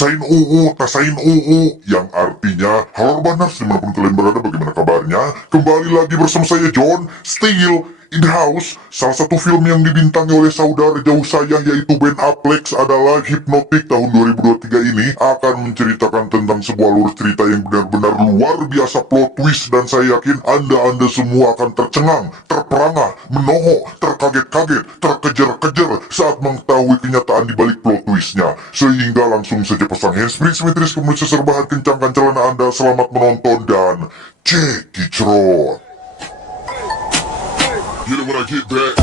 Sain UU, tasain UU, yang artinya, halo Urbaners, dimanapun kalian berada, bagaimana kabarnya? Kembali lagi bersama saya John, still in the house. Salah satu film yang dibintangi oleh saudara jauh saya yaitu Ben Affleck adalah Hypnotic tahun 2023 ini akan menceritakan tentang sebuah alur cerita yang benar-benar luar biasa plot twist, dan saya yakin Anda semua akan tercengang, terperangah, menohok, terkaget-kaget, terkejar-kejar saat mengetahui kenyataan di balik plot twistnya. Sehingga langsung saja pasang handsfree simetris, kemudian seserbahan, kencangkan celana Anda, selamat menonton dan check it out. Get it when I get that.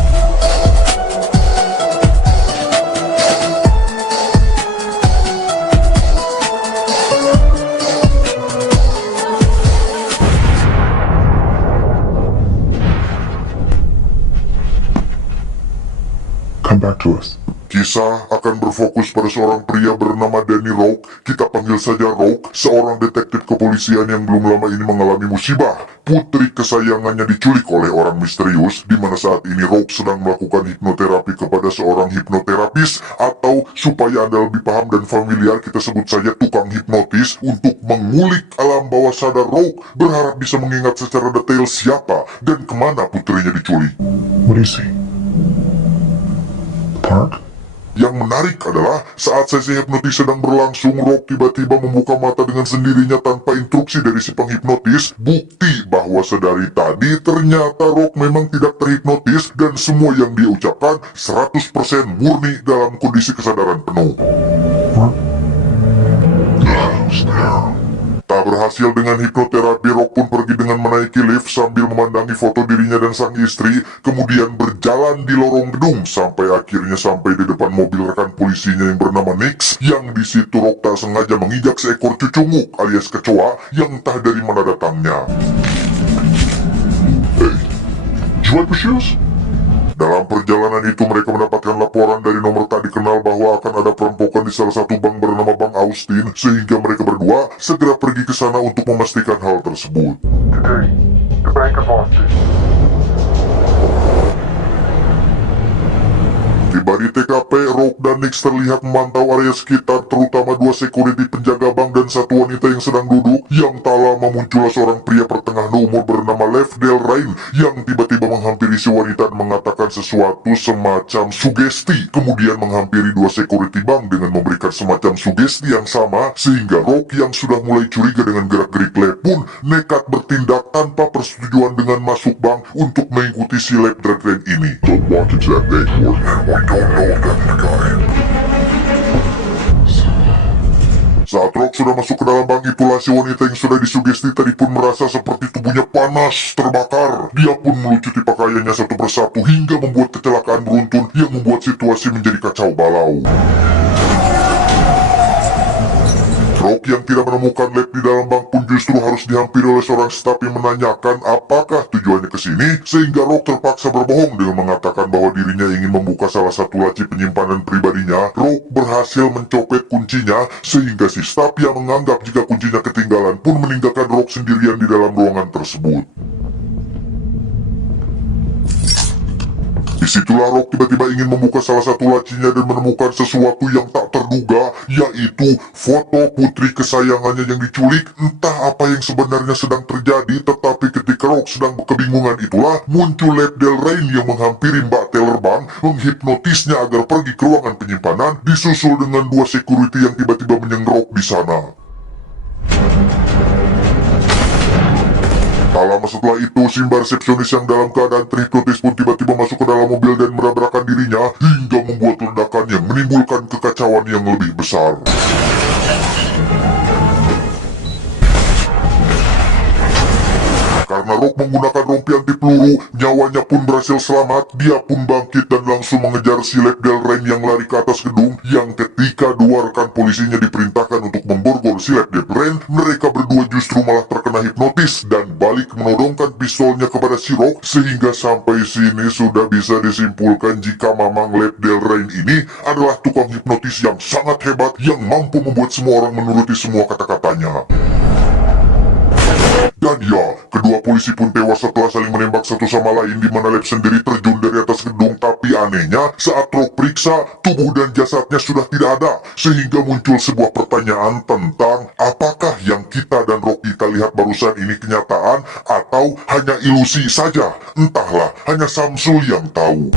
Come back to us. Kisah akan berfokus pada seorang pria bernama Danny Roque, kita panggil saja Roque, seorang detektif kepolisian yang belum lama ini mengalami musibah. Putri kesayangannya diculik oleh orang misterius, di mana saat ini Roque sedang melakukan hipnoterapi kepada seorang hipnoterapis, atau supaya Anda lebih paham dan familiar, kita sebut saja tukang hipnotis, untuk mengulik alam bawah sadar Roque, berharap bisa mengingat secara detail siapa dan kemana putrinya diculik. What do you see? Park? Yang menarik adalah saat sesi hipnotis sedang berlangsung, Roque tiba-tiba membuka mata dengan sendirinya tanpa instruksi dari si penghipnotis. Bukti bahwa sedari tadi ternyata Roque memang tidak terhipnotis dan semua yang dia ucapkan 100% murni dalam kondisi kesadaran penuh. Tak berhasil dengan hipnoterapi, Roque pun pergi dengan menaiki lift sambil memandangi foto dirinya dan sang istri, kemudian berjalan di lorong gedung sampai akhirnya sampai di depan mobil rekan polisinya yang bernama Nix, yang di situ Roque tak sengaja menginjak seekor cucunguk alias kecoa yang entah dari mana datangnya. Hey, you like the shoes? Dalam perjalanan itu mereka mendapatkan laporan dari nomor tak dikenal bahwa akan ada perampokan di salah satu bank bernama Bank Austin, sehingga mereka berdua segera pergi ke sana untuk memastikan hal tersebut. Today, the Bank of Austin. Tiba di TKP, Roque dan Nix terlihat memantau area sekitar, terutama dua security penjaga bank dan satu wanita yang sedang duduk. Yang tak lama muncullah seorang pria pertengahan umur bernama Lev Del Rey yang tiba-tiba menghampiri si wanita dan mengatakan sesuatu semacam sugesti, kemudian menghampiri dua security bank dengan memberikan semacam sugesti yang sama, sehingga Roque yang sudah mulai curiga dengan gerak-gerik Lev pun nekat bertindak tanpa persetujuan dengan masuk bank untuk mengikuti si Lev Del Rey ini. Don't walk into that bank, Morgan. We don't know if that's the guy. Saat Roque sudah masuk ke dalam bank, itulah si wanita yang sudah disugesti tadi pun merasa seperti tubuhnya panas, terbakar. Dia pun melucuti pakaiannya satu persatu hingga membuat kecelakaan beruntun yang membuat situasi menjadi kacau balau. Roque yang tidak menemukan Lev di dalam bank pun justru harus dihampiri oleh seorang staf yang menanyakan apakah tujuannya ke sini, sehingga Roque terpaksa berbohong dengan mengatakan bahwa dirinya ingin membuka salah satu laci penyimpanan pribadinya. Roque berhasil mencopet kuncinya, sehingga si staf yang menganggap jika kuncinya ketinggalan pun meninggalkan Roque sendirian di dalam ruangan tersebut. Disitulah Roque tiba-tiba ingin membuka salah satu lacinya dan menemukan sesuatu yang tak terduga, yaitu foto putri kesayangannya yang diculik. Entah apa yang sebenarnya sedang terjadi, tetapi ketika Roque sedang kebingungan itulah muncul Lev Del Rey yang menghampiri Mbak Teller Bank, menghipnotisnya agar pergi ke ruangan penyimpanan, disusul dengan dua security yang tiba-tiba menyengrok di sana. Tak lama setelah itu, si mbak resepsionis yang dalam keadaan terhipnotis pun tiba-tiba masuk ke dalam mobil dan menabrakkan dirinya hingga membuat ledakan yang menimbulkan kekacauan yang lebih besar. Karena Roque menggunakan rompi anti peluru, nyawanya pun berhasil selamat. Dia pun bangkit dan langsung mengejar si Lev Del Rey yang lari ke atas gedung, yang ketika dua rekan polisinya diperintahkan untuk memborgol si Lev Del Rey, mereka berdua justru malah terkena hipnotis dan balik menodongkan pistolnya kepada si Roque, sehingga sampai sini sudah bisa disimpulkan jika Mamang Lev Del Rey ini adalah tukang hipnotis yang sangat hebat yang mampu membuat semua orang menuruti semua kata-katanya. Dan ya, kedua polisi pun tewas setelah saling menembak satu sama lain, di mana Lev sendiri terjun dari atas gedung, tapi Tapi anehnya, saat Rock periksa, tubuh dan jasadnya sudah tidak ada, sehingga muncul sebuah pertanyaan tentang apakah yang kita dan Rock kita lihat barusan ini kenyataan atau hanya ilusi saja. Entahlah, hanya Samsul yang tahu.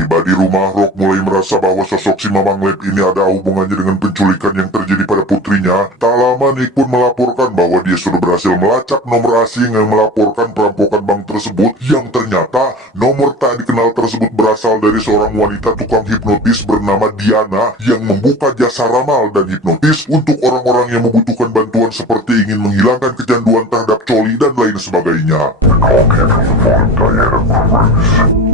Tiba di rumah, Rock mulai merasa bahwa sosok si Mamang Lab ini ada hubungannya dengan penculikan yang terjadi pada putrinya. Tak lama Nick pun melaporkan bahwa dia sudah berhasil melacak nomor asing yang melaporkan perampokan bank tersebut, yang ternyata nomor tak dikenal tersebut berasal dari seorang wanita tukang hipnotis bernama Diana yang membuka jasa ramal dan hipnotis untuk orang-orang yang membutuhkan bantuan seperti ingin menghilangkan kecanduan terhadap coli dan lain sebagainya. The call came from the phone of Diana Cruz.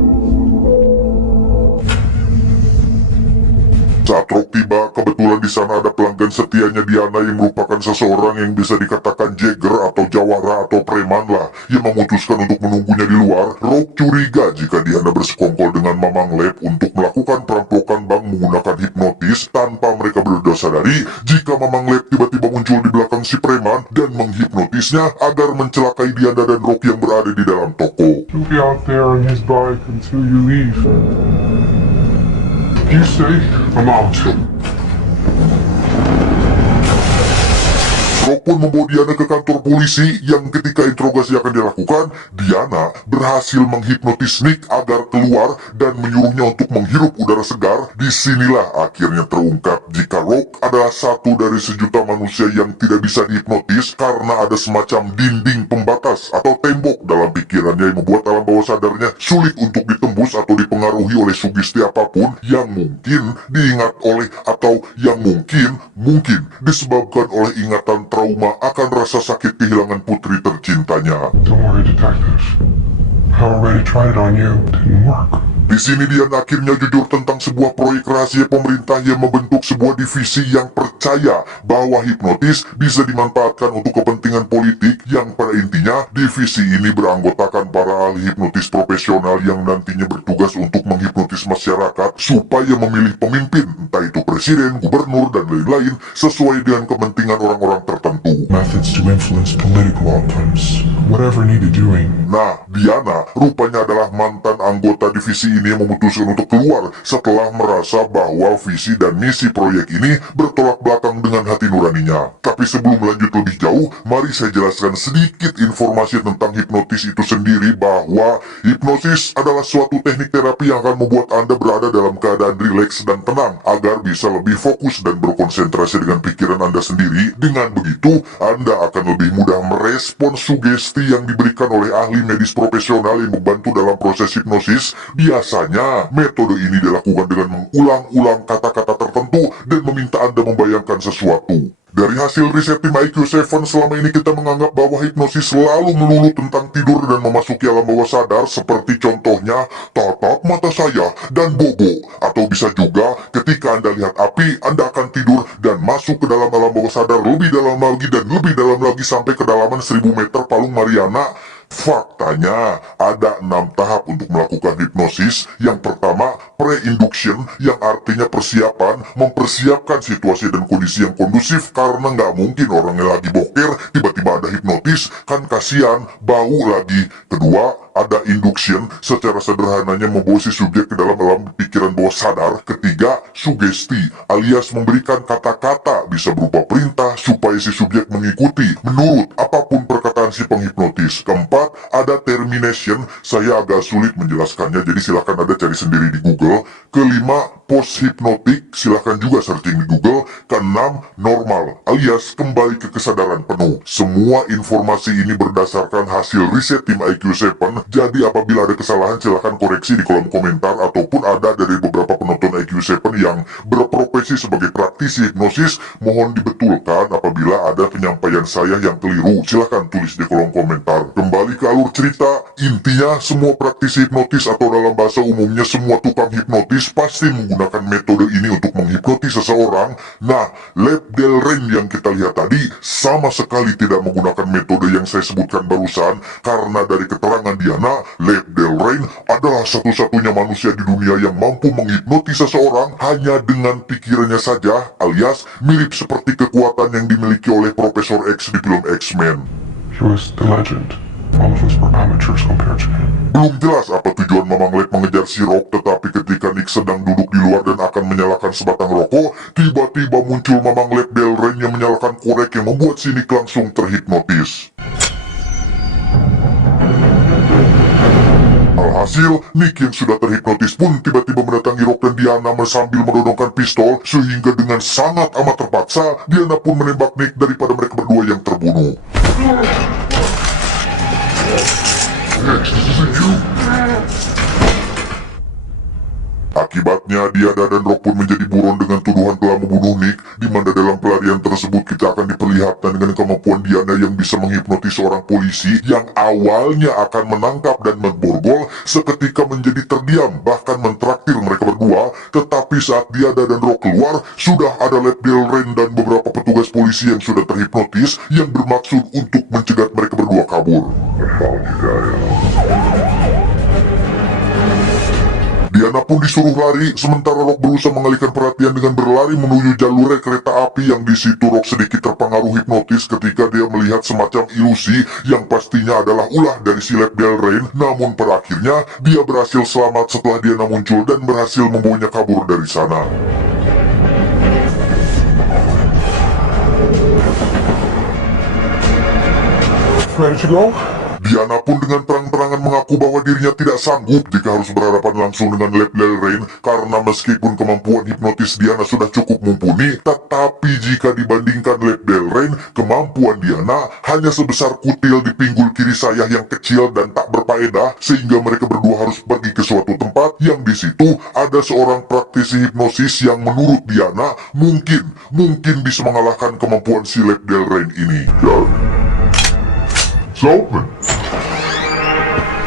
Saat Rock tiba, kebetulan di sana ada pelanggan setianya Diana yang merupakan seseorang yang bisa dikatakan jagger atau jawara atau preman lah, yang memutuskan untuk menunggunya di luar. Rock curiga jika Diana bersekongkol dengan Mamang Lab untuk melakukan perampokan bank menggunakan hipnotis tanpa mereka berdua sadari jika Mamang Lab tiba-tiba muncul di belakang si preman dan menghipnotisnya agar mencelakai Diana dan Rock yang berada di dalam toko. He'll be out there on his bike until you leave. You say, I'm out. Rock pun membawa Diana ke kantor polisi yang ketika interogasi akan dilakukan, Diana berhasil menghipnotis Nick agar keluar dan menyuruhnya untuk menghirup udara segar. Disinilah akhirnya terungkap jika Rock adalah satu dari sejuta manusia yang tidak bisa dihipnotis karena ada semacam dinding pembatas atau tembok dalam pikirannya yang membuat alam bawah sadarnya sulit untuk ditembus atau dipengaruhi oleh sugesti apapun yang mungkin diingat oleh atau yang mungkin disebabkan oleh ingatan trauma akan rasa sakit kehilangan putri tercintanya. Don't worry, detective. I already tried it on you. Didn't work. Di sini dia akhirnya jujur tentang sebuah proyek rahasia pemerintah yang membentuk sebuah divisi yang percaya bahwa hipnotis bisa dimanfaatkan untuk kepentingan politik, yang pada intinya divisi ini beranggotakan para ahli hipnotis profesional yang nantinya bertugas untuk menghipnotis masyarakat supaya memilih pemimpin, entah itu presiden, gubernur, dan lain-lain sesuai dengan kepentingan orang-orang tertentu. Methods to influence political outcomes. Whatever needed doing. Nah, Diana rupanya adalah mantan anggota divisi ini yang memutuskan untuk keluar setelah merasa bahwa visi dan misi proyek ini bertolak belakang dengan hati nuraninya. Tapi sebelum lanjut lebih jauh, mari saya jelaskan sedikit informasi tentang hipnotis itu sendiri, bahwa hipnosis adalah suatu teknik terapi yang akan membuat Anda berada dalam keadaan rileks dan tenang agar bisa lebih fokus dan berkonsentrasi dengan pikiran Anda sendiri. Dengan begitu, Anda akan lebih mudah merespons sugesti yang diberikan oleh ahli medis profesional yang membantu dalam proses hipnosis. Biasanya, metode ini dilakukan dengan mengulang-ulang kata-kata tertentu dan meminta Anda membayangkan sesuatu. Dari hasil riset tim IQ7, selama ini kita menganggap bahwa hipnosis selalu melulu tentang tidur dan memasuki alam bawah sadar, seperti contohnya tatap mata saya dan bobo. Atau bisa juga ketika Anda lihat api, Anda akan tidur dan masuk ke dalam alam bawah sadar lebih dalam lagi dan lebih dalam lagi sampai kedalaman 1000 meter palung Mariana. Faktanya, ada 6 tahap untuk melakukan hipnosis. Yang pertama, pre-induction, yang artinya persiapan, mempersiapkan situasi dan kondisi yang kondusif, karena nggak mungkin orang yang lagi boker tiba-tiba ada hipnotis, kan kasihan, bau lagi. Kedua, ada induction, secara sederhananya membawa si subjek ke dalam alam pikiran bawah sadar. Ketiga, sugesti, alias memberikan kata-kata bisa berupa perintah supaya si subjek mengikuti menurut apapun perkataan si penghipnotis. Keempat, ada termination, saya agak sulit menjelaskannya, jadi silahkan Anda cari sendiri di Google. Kelima, post hipnotik, silahkan juga searching di Google. Keenam, normal, alias kembali ke kesadaran penuh. Semua informasi ini berdasarkan hasil riset tim IQ7. Jadi apabila ada kesalahan silahkan koreksi di kolom komentar, ataupun ada dari beberapa penonton IQ7 yang berprofesi sebagai praktisi hipnosis, mohon dibetulkan apabila ada penyampaian saya yang keliru. Silahkan tulis di kolom komentar. Kembali ke alur cerita, intinya semua praktisi hipnotis atau dalam bahasa umumnya semua tukang hipnotis pasti menggunakan metode ini untuk menghipnotis seseorang. Nah, Lab Del Rey yang kita lihat tadi sama sekali tidak menggunakan metode yang saya sebutkan barusan, karena dari keterangan Diana, Lab Del Rey adalah satu-satunya manusia di dunia yang mampu menghipnotis seseorang hanya dengan pikirannya saja, alias mirip seperti kekuatan yang dimiliki oleh Profesor X di film X-Men. He was the legend. All of us were amateurs compared to him. Belum jelas apa tujuan Mamang Lek mengejar si Rock, tetapi ketika Nick sedang duduk di luar dan akan menyalakan sebatang rokok, tiba-tiba muncul Mamang Lek Delrain yang menyalakan korek yang membuat si Nick langsung terhipnotis. Alhasil, Nick yang sudah terhipnotis pun tiba-tiba mendatangi Rock dan Diana sambil menodongkan pistol, sehingga dengan sangat amat terpaksa, Diana pun menembak Nick daripada mereka berdua yang terbunuh. Akibatnya, Diana dan Rock pun menjadi buron dengan tuduhan telah membunuh Nick, di mana dalam pelarian tersebut kita akan diperlihatkan dengan kemampuan Diana yang bisa menghipnotis seorang polisi yang awalnya akan menangkap dan memborgol, seketika menjadi terdiam, bahkan mentraktir mereka berdua. Tetapi saat Diana dan Rock keluar, sudah ada Lab Delrain dan beberapa petugas polisi yang sudah terhipnotis yang bermaksud untuk mencegat mereka berdua kabur. Diana pun disuruh lari, sementara Rock berusaha mengalihkan perhatian dengan berlari menuju jalur rel kereta api, yang di situ Rock sedikit terpengaruh hipnotis ketika dia melihat semacam ilusi yang pastinya adalah ulah dari si Lab Delrain. Namun pada akhirnya dia berhasil selamat setelah Diana muncul dan berhasil membawanya kabur dari sana. Ready to go? Diana pun dengan terang-terangan mengaku bahwa dirinya tidak sanggup jika harus berhadapan langsung dengan Lab Delrain, karena meskipun kemampuan hipnotis Diana sudah cukup mumpuni, tetapi jika dibandingkan Lab Delrain, kemampuan Diana hanya sebesar kutil di pinggul kiri sayap yang kecil dan tak berfaedah, sehingga mereka berdua harus pergi ke suatu tempat yang di situ ada seorang praktisi hipnosis yang menurut Diana mungkin bisa mengalahkan kemampuan si Lab Delrain ini.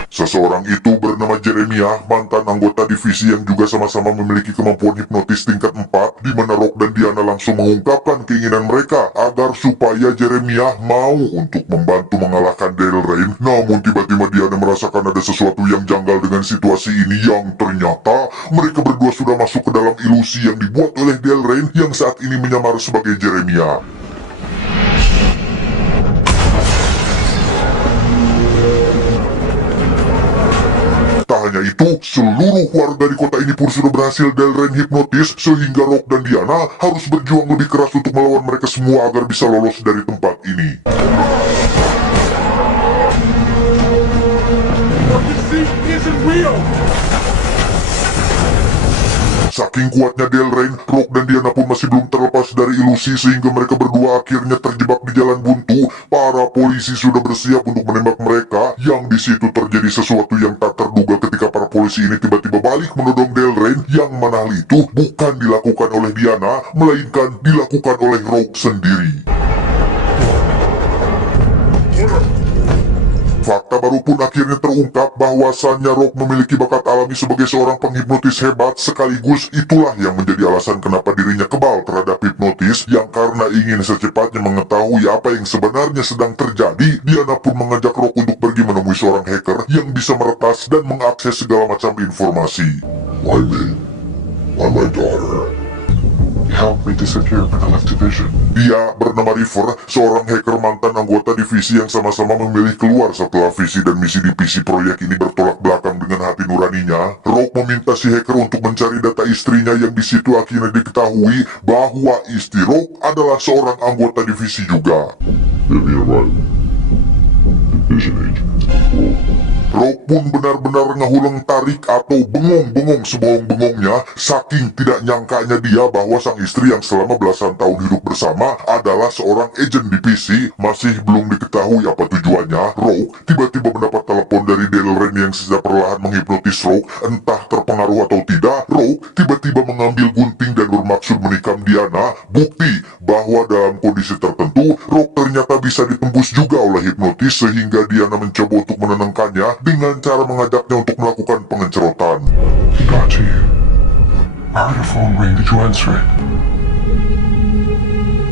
Seseorang itu bernama Jeremiah, mantan anggota divisi yang juga sama-sama memiliki kemampuan hipnotis tingkat 4, di mana Rock dan Diana langsung mengungkapkan keinginan mereka agar supaya Jeremiah mau untuk membantu mengalahkan Delrain. Namun tiba-tiba Diana merasakan ada sesuatu yang janggal dengan situasi ini, yang ternyata mereka berdua sudah masuk ke dalam ilusi yang dibuat oleh Delrain yang saat ini menyamar sebagai Jeremiah. Tak hanya itu, seluruh warga di kota ini pun sudah berhasil Delrain hipnotis, sehingga Rock dan Diana harus berjuang lebih keras untuk melawan mereka semua agar bisa lolos dari tempat ini. Saking kuatnya Delrain, Rock dan Diana pun masih belum terlepas dari ilusi, sehingga mereka berdua akhirnya terjebak di jalan buntu. Para polisi sudah bersiap untuk menembak mereka, yang di situ terjadi sesuatu yang tak terduga ketika para polisi ini tiba-tiba balik menodong Delrain, yang mana hal itu bukan dilakukan oleh Diana, melainkan dilakukan oleh Rock sendiri. Fakta baru pun akhirnya terungkap bahwasannya Rock memiliki bakat alami sebagai seorang penghipnotis hebat, sekaligus itulah yang menjadi alasan kenapa dirinya kebal terhadap hipnotis, yang karena ingin secepatnya mengetahui apa yang sebenarnya sedang terjadi, Diana pun mengajak Rock untuk pergi menemui seorang hacker yang bisa meretas dan mengakses segala macam informasi. I'm my daughter. He helped me disappear when I left division. Dia bernama River, seorang hacker mantan anggota divisi yang sama-sama memilih keluar setelah visi dan misi divisi proyek ini bertolak belakang dengan hati nuraninya. Rock meminta si hacker untuk mencari data istrinya, yang di situ akhirnya diketahui bahwa istri Rock adalah seorang anggota divisi juga. Division agent. Rock pun benar-benar ngehuleng tarik atau bengong-bengong sebohong-bengongnya, saking tidak nyangkanya dia bahwa sang istri yang selama belasan tahun hidup bersama adalah seorang agen divisi. Masih belum diketahui apa tujuannya, Rock tiba-tiba mendapat telepon dari Delrain yang secara perlahan menghipnotis Rock. Entah terpengaruh atau tidak, Rock tiba-tiba mengambil gunting dan bermaksud menikam Diana, bukti bahwa dalam kondisi tertentu Rock ternyata bisa ditembus juga oleh hipnotis, sehingga Diana mencoba untuk menenangkannya dengan cara mengajaknya untuk melakukan pengencerotan. He got to you. I heard your phone ring. Did you answer it?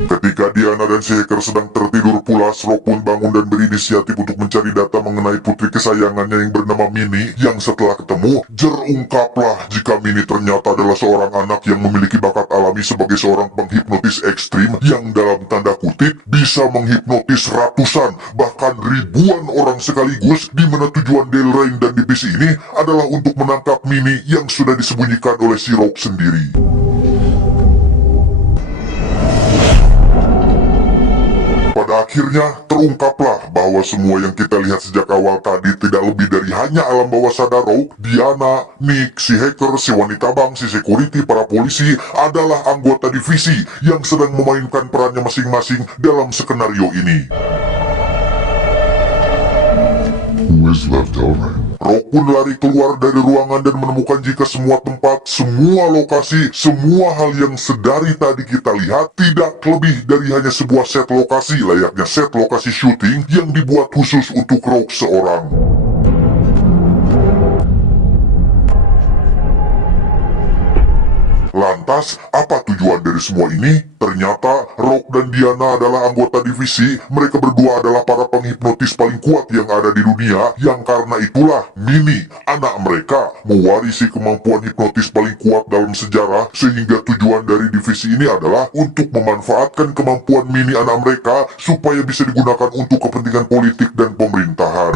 Ketika Ketika Diana dan si hacker sedang tertidur pulas, Rock pun bangun dan berinisiatif untuk mencari data mengenai putri kesayangannya yang bernama Minnie, yang setelah ketemu, terungkaplah jika Minnie ternyata adalah seorang anak yang memiliki bakat alami sebagai seorang penghipnotis ekstrim yang dalam tanda kutip bisa menghipnotis ratusan bahkan ribuan orang sekaligus, di mana tujuan Delrain dan divisi ini adalah untuk menangkap Minnie yang sudah disembunyikan oleh si Rock sendiri. Pada akhirnya terungkaplah bahwa semua yang kita lihat sejak awal tadi tidak lebih dari hanya alam bawah sadar Rock, Diana, Nick, si hacker, si wanita bank, si security, para polisi adalah anggota divisi yang sedang memainkan perannya masing-masing dalam skenario ini. Who is left Delrain? Rock pun lari keluar dari ruangan dan menemukan jika semua tempat, semua lokasi, semua hal yang sedari tadi kita lihat tidak lebih dari hanya sebuah set lokasi layaknya set lokasi syuting yang dibuat khusus untuk Rock seorang. Lantas, apa tujuan dari semua ini? Ternyata Rock dan Diana adalah anggota divisi. Mereka berdua adalah para penghipnotis paling kuat yang ada di dunia, yang karena itulah Minnie, anak mereka, mewarisi kemampuan hipnotis paling kuat dalam sejarah, sehingga tujuan dari divisi ini adalah untuk memanfaatkan kemampuan Minnie anak mereka supaya bisa digunakan untuk kepentingan politik dan pemerintahan.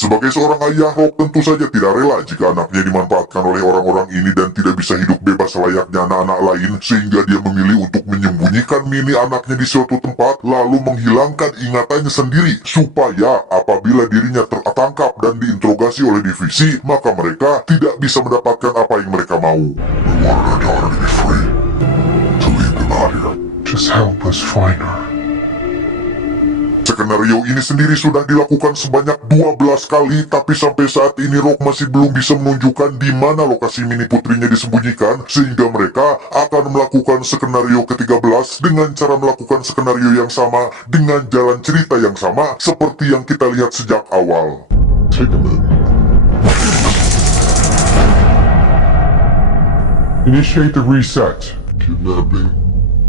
Sebagai seorang ayah, Rock tentu saja tidak rela jika anaknya dimanfaatkan oleh orang-orang ini dan tidak bisa hidup bebas layaknya anak-anak lain, sehingga dia memilih untuk menyembunyikan Minnie anaknya di suatu tempat, lalu menghilangkan ingatannya sendiri, supaya apabila dirinya tertangkap dan diinterogasi oleh divisi, maka mereka tidak bisa mendapatkan apa yang mereka mau. Just help us find her. Skenario ini sendiri sudah dilakukan sebanyak 12 kali, tapi sampai saat ini Rock masih belum bisa menunjukkan di mana lokasi Minnie putrinya disembunyikan, sehingga mereka akan melakukan skenario ke-13 dengan cara melakukan skenario yang sama dengan jalan cerita yang sama seperti yang kita lihat sejak awal. Take a minute. Initiate the reset. Kidnapping.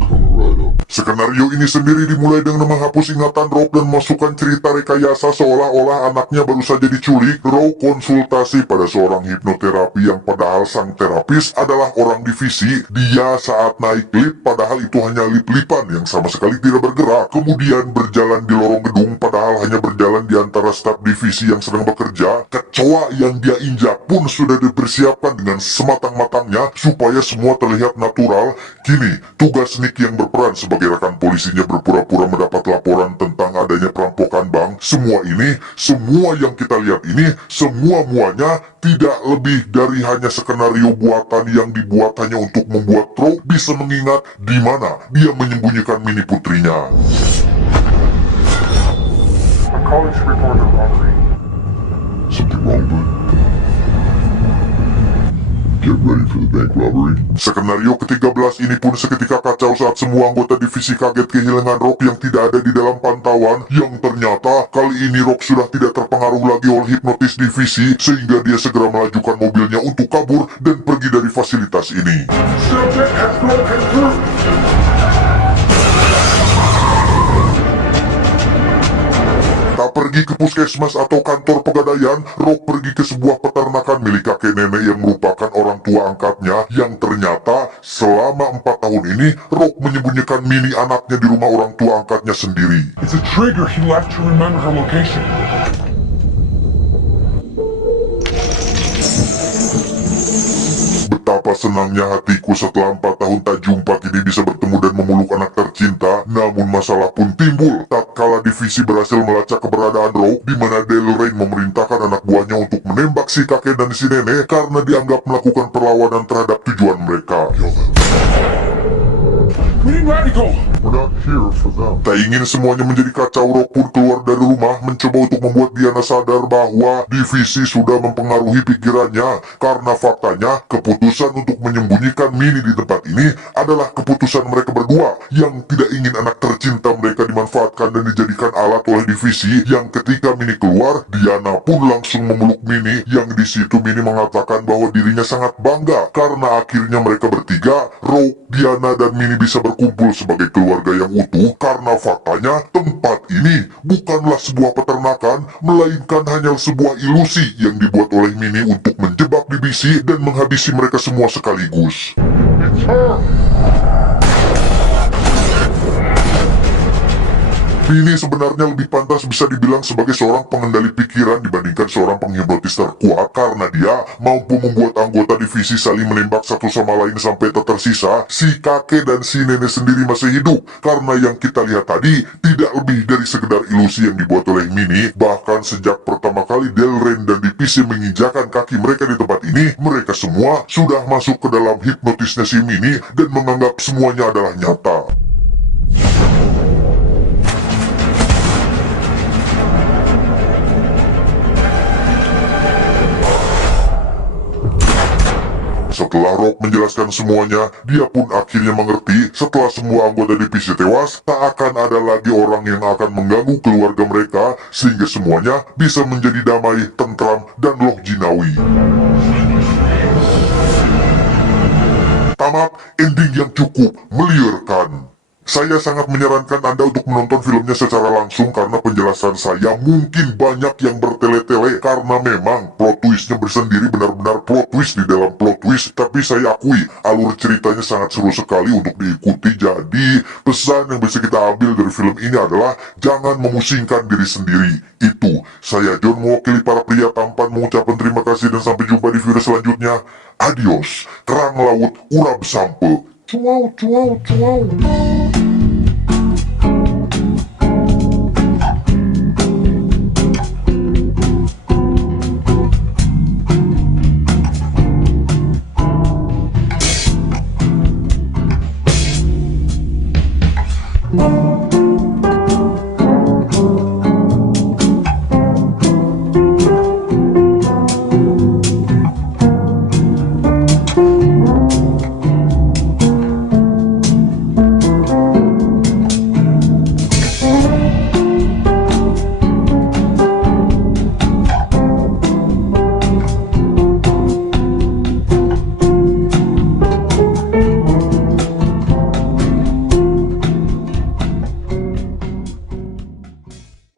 Colorado. Skenario ini sendiri dimulai dengan menghapus ingatan Rock dan masukkan cerita rekayasa seolah-olah anaknya baru saja diculik. Rock konsultasi pada seorang hipnoterapi yang padahal sang terapis adalah orang divisi. Dia saat naik lift padahal itu hanya lip-lipan yang sama sekali tidak bergerak. Kemudian berjalan di lorong gedung padahal hanya berjalan di antara staf divisi yang sedang bekerja. Kecoa yang dia injak pun sudah dipersiapkan dengan sematang-matangnya supaya semua terlihat natural. Kini tugas Nick yang berperan sebagai rekan polisinya berpura-pura mendapat laporan tentang adanya perampokan bank. Semua ini, semua yang kita lihat ini, semua-muanya tidak lebih dari hanya skenario buatan yang dibuat hanya untuk membuat Rock bisa mengingat di mana dia menyembunyikan Minnie putrinya. I'm calling to report a robbery. Something wrong, bud? Get ready for the bank robbery. Skenario ke-13 ini pun seketika kacau saat semua anggota divisi kaget kehilangan Rock yang tidak ada di dalam pantauan, yang ternyata kali ini Rock sudah tidak terpengaruh lagi oleh hipnotis divisi, sehingga dia segera melajukan mobilnya untuk kabur dan pergi dari fasilitas ini. Subject has broken through. Tak pergi ke puskesmas atau kantor pegadaian, Rock pergi ke sebuah peternakan milik kakek nenek yang merupakan orang tua angkatnya, yang ternyata selama 4 tahun ini Rock menyembunyikan Minnie anaknya di rumah orang tua angkatnya sendiri. It's a trigger he left to remember her location. Betapa senangnya hatiku setelah 4 tahun tak jumpa kini bisa bertemu dan memeluk anak tercinta. Namun masalah pun timbul tatkala divisi berhasil melacak keberadaan Rock, di mana Delrain memerintahkan anak buahnya untuk menembak si kakek dan si nenek karena dianggap melakukan perlawanan terhadap tujuan mereka. We need Radical. We're not here for them. Tak ingin semuanya menjadi kacau, Rock pun keluar dari rumah mencoba untuk membuat Diana sadar bahwa divisi sudah mempengaruhi pikirannya. Karena faktanya keputusan untuk menyembunyikan Minnie di tempat ini adalah keputusan mereka berdua yang tidak ingin anak tercinta mereka dimanfaatkan dan dijadikan alat oleh divisi. Yang ketika Minnie keluar, Diana pun langsung memeluk Minnie, yang di situ Minnie mengatakan bahwa dirinya sangat bangga karena akhirnya mereka bertiga, Rock, Diana, dan Minnie bisa berkumpul sebagai keluarga yang utuh. Karena faktanya tempat ini bukanlah sebuah peternakan, melainkan hanya sebuah ilusi yang dibuat oleh Minnie untuk menjebak divisi dan menghabisi mereka semua sekaligus. It's her! Minnie sebenarnya lebih pantas bisa dibilang sebagai seorang pengendali pikiran dibandingkan seorang penghipnotis terkuat, karena dia mampu membuat anggota divisi saling menembak satu sama lain sampai tak tersisa. Si kakek dan si nenek sendiri masih hidup, karena yang kita lihat tadi tidak lebih dari sekedar ilusi yang dibuat oleh Minnie. Bahkan sejak pertama kali Delren dan divisi menginjakan kaki mereka di tempat ini, mereka semua sudah masuk ke dalam hipnotisnya si Minnie dan menganggap semuanya adalah nyata. Setelah Rock menjelaskan semuanya, dia pun akhirnya mengerti setelah semua anggota divisi tewas, tak akan ada lagi orang yang akan mengganggu keluarga mereka, sehingga semuanya bisa menjadi damai, tentram, dan loh jinawi. Tamat, ending yang cukup meliurkan. Saya sangat menyarankan Anda untuk menonton filmnya secara langsung karena penjelasan saya mungkin banyak yang bertele-tele, karena memang plot twistnya bersendiri benar-benar plot twist di dalam plot twist. Tapi saya akui alur ceritanya sangat seru sekali untuk diikuti. Jadi pesan yang bisa kita ambil dari film ini adalah jangan memusingkan diri sendiri. Itu saya John mewakili para pria tampan mengucapkan terima kasih dan sampai jumpa di video selanjutnya. Adios, kerang laut urap sampe. Cuau, cuau, cuau.